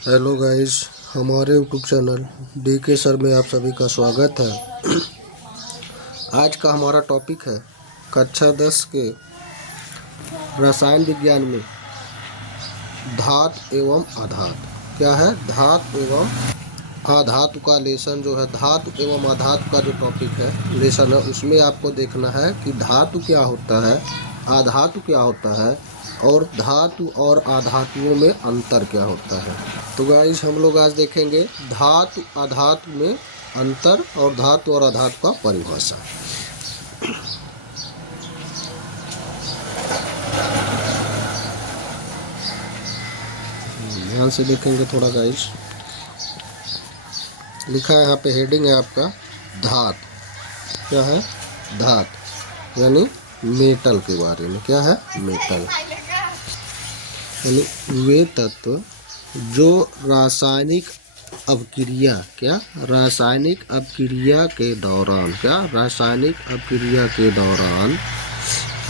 Hello guys, हमारे YouTube channel DK sir में आप सभी का स्वागत है। आज का हमारा टॉपिक है कक्षा 10 के रसायन विज्ञान में धातु एवं अधातु। क्या है? धातु एवं अधातु का लेसन जो है, धातु एवं अधातु का जो टॉपिक है, लेसन है, उसमें आपको देखना है कि धातु क्या होता है, अधातु क्या होता है और धातु और अधातुओं में अंतर क्या होता है। तो गाइस, हम लोग आज देखेंगे धातु अधातु में अंतर और धातु और अधातु का परिभाषा। ध्यान से देखेंगे थोड़ा गाइस। लिखा है यहाँ पे, हेडिंग है आपका धातु। क्या है? धातु यानी मेटल के बारे में। क्या है? मेटल यानी वे तत्व जो रासायनिक अपक्रिया, क्या रासायनिक अपक्रिया के दौरान, क्या रासायनिक अपक्रिया के दौरान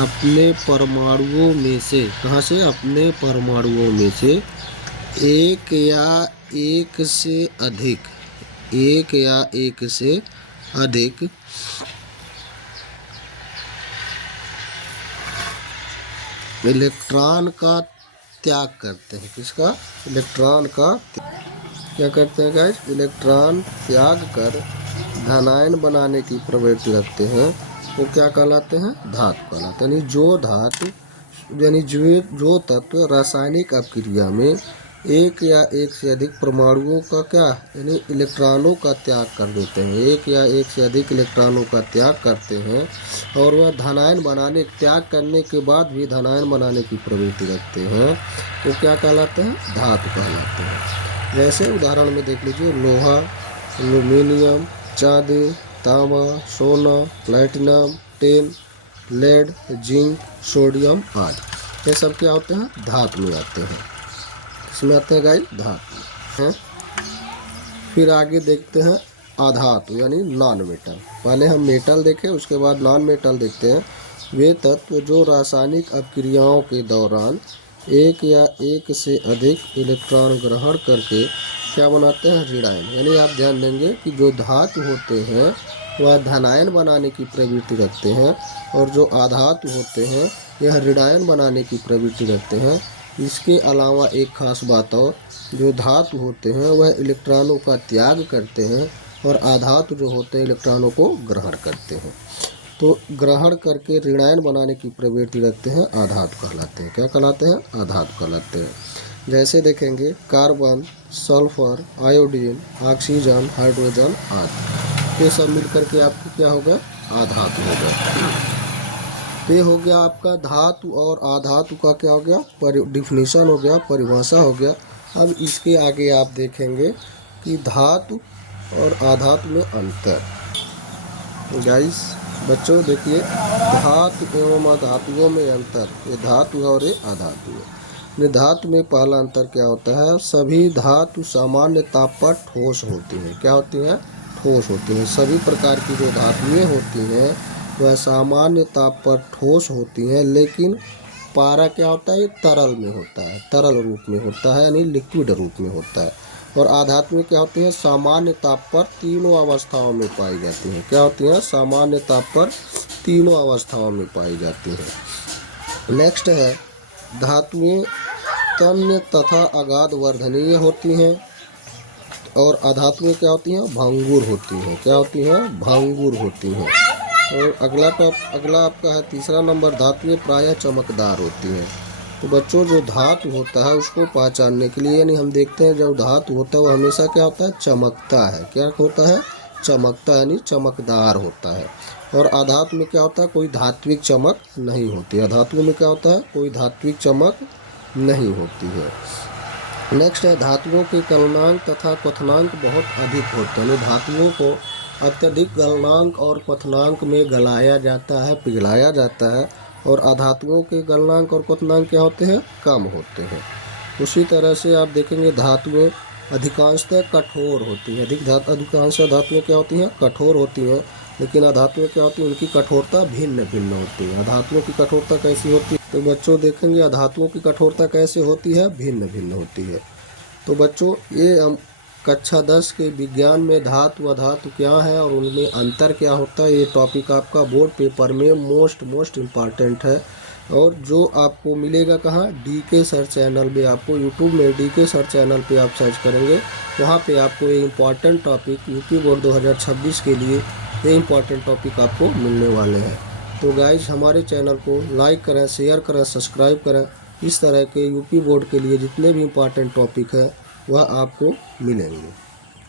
अपने परमाणुओं में से, कहाँ से? अपने परमाणुओं में से एक या एक से अधिक, एक या एक से अधिक इलेक्ट्रॉन का त्याग करते हैं। किसका? इलेक्ट्रॉन का क्या करते हैं गाइस? इलेक्ट्रॉन त्याग कर धनायन बनाने की प्रवृत्ति रखते हैं। वो क्या कहलाते हैं? धातु कहलाते हैं। यानी जो धातु यानी जो तत्व रासायनिक अपक्रिया में एक या एक से अधिक परमाणुओं का क्या यानी इलेक्ट्रॉनों का त्याग कर देते हैं, एक या एक से अधिक इलेक्ट्रॉनों का त्याग करते हैं और वह धनायन बनाने, त्याग करने के बाद भी धनायन बनाने की प्रवृत्ति रखते हैं, वो क्या कहलाते हैं? धातु कहलाते हैं। जैसे उदाहरण में देख लीजिए, लोहा, एल्यूमिनियम, चांदी, तांबा, सोना, platinum, tin, lead, zinc, sodium आदि, ये सब क्या होते हैं? धातु में आते हैं। इसमें आते हैं गाइस धातु हैं। फिर आगे देखते हैं अधातु यानी नॉन मेटल। पहले हम मेटल देखें, उसके बाद नॉन मेटल देखते हैं। वे तत्व जो रासायनिक अपक्रियाओं के दौरान एक या एक से अधिक इलेक्ट्रॉन ग्रहण करके क्या बनाते हैं? ऋणायन। यानी आप ध्यान देंगे कि जो धातु होते हैं वह धनायन बनाने की प्रवृत्ति रखते हैं और जो अधातु होते हैं यह ऋणायन बनाने की प्रवृत्ति रखते हैं। इसके अलावा एक खास बात और, जो धातु होते हैं वह इलेक्ट्रॉनों का त्याग करते हैं और अधातु जो होते हैं इलेक्ट्रॉनों को ग्रहण करते हैं। तो ग्रहण करके ऋणायन बनाने की प्रवृत्ति रखते हैं, अधातु कहलाते हैं। क्या कहलाते हैं? अधातु कहलाते हैं। जैसे देखेंगे carbon, sulphur, iodine, oxygen, hydrogen आदि, ये सब मिलकर के आपको क्या होगा? अधातु होगा। ये हो गया आपका धातु और अधातु का क्या हो गया? डिफिनीशन हो गया, परिभाषा हो गया। अब इसके आगे आप देखेंगे कि धातु और अधातु में अंतर। गाइस बच्चों देखिए, धातु एवं अधातुओं में अंतर, ये धातु है और ये अधातु है। धातु में पहला अंतर क्या होता है? सभी धातु सामान्य ताप पर ठोस होती हैं। क्या होती हैं? ठोस होती हैं। सभी प्रकार की जो धातुएं होती हैं वह सामान्य ताप पर ठोस होती हैं, लेकिन पारा क्या होता है? ये तरल में होता है, तरल रूप में होता है, यानी लिक्विड रूप में होता है। और अधातु में क्या होती है? सामान्य ताप पर तीनों अवस्थाओं में पाई जाती हैं। क्या होती हैं? सामान्य ताप पर तीनों अवस्थाओं में पाई जाती हैं। नेक्स्ट है, धातुएं तन्य तथा अगाध वर्धनीय होती हैं और अधातुएं क्या होती हैं? भंगुर होती हैं। क्या होती हैं? भंगुर होती हैं। और अगला आपका है तीसरा नंबर, धातुएं प्रायः चमकदार होती हैं। तो बच्चों, जो धातु होता है उसको पहचानने के लिए, यानी हम देखते हैं जब धातु होता है वो हमेशा क्या होता है? चमकता है। क्या होता है? चमकता, यानी चमकदार होता है। और अधातु में क्या होता है? कोई धात्विक चमक नहीं होती। अधातु में क्या होता है? कोई धात्विक चमक नहीं होती है। नेक्स्ट है, धातुओं के गलनांक तथा क्वथनांक बहुत अधिक होते हैं। धातुओं को अत्यधिक गलनांक और क्वथनांक में गलाया जाता है, पिघलाया जाता है, और अधातुओं के गलनांक और क्वथनांक क्या होते हैं? कम होते हैं। उसी तरह से आप देखेंगे धातुएं अधिकांशतः कठोर होती हैं। अधिकांश धातुएं क्या होती हैं? कठोर होती हैं, लेकिन अधातुएं क्या होती हैं? उनकी कठोरता भिन्न भिन्न होती है। अधातुओं की कठोरता कैसी होती है? तो बच्चों देखेंगे अधातुओं की कठोरता कैसे होती है? भिन्न भिन्न होती है। तो बच्चों ये हम कक्षा 10 के विज्ञान में धातु अधातु क्या है और उनमें अंतर क्या होता है, ये टॉपिक आपका बोर्ड पेपर में मोस्ट इम्पॉर्टेंट है। और जो आपको मिलेगा कहाँ, DK सर चैनल पे, आपको यूट्यूब में DK सर चैनल पे आप सर्च करेंगे, वहाँ पे आपको ये इम्पॉर्टेंट टॉपिक यूपी बोर्ड 2026 के लिए ये इम्पॉर्टेंट टॉपिक आपको मिलने वाले हैं। तो गाइज हमारे चैनल को लाइक करें, शेयर करें, सब्सक्राइब करें। इस तरह के यूपी बोर्ड के लिए जितने भी इम्पॉर्टेंट टॉपिक है वह आपको मिलेंगे।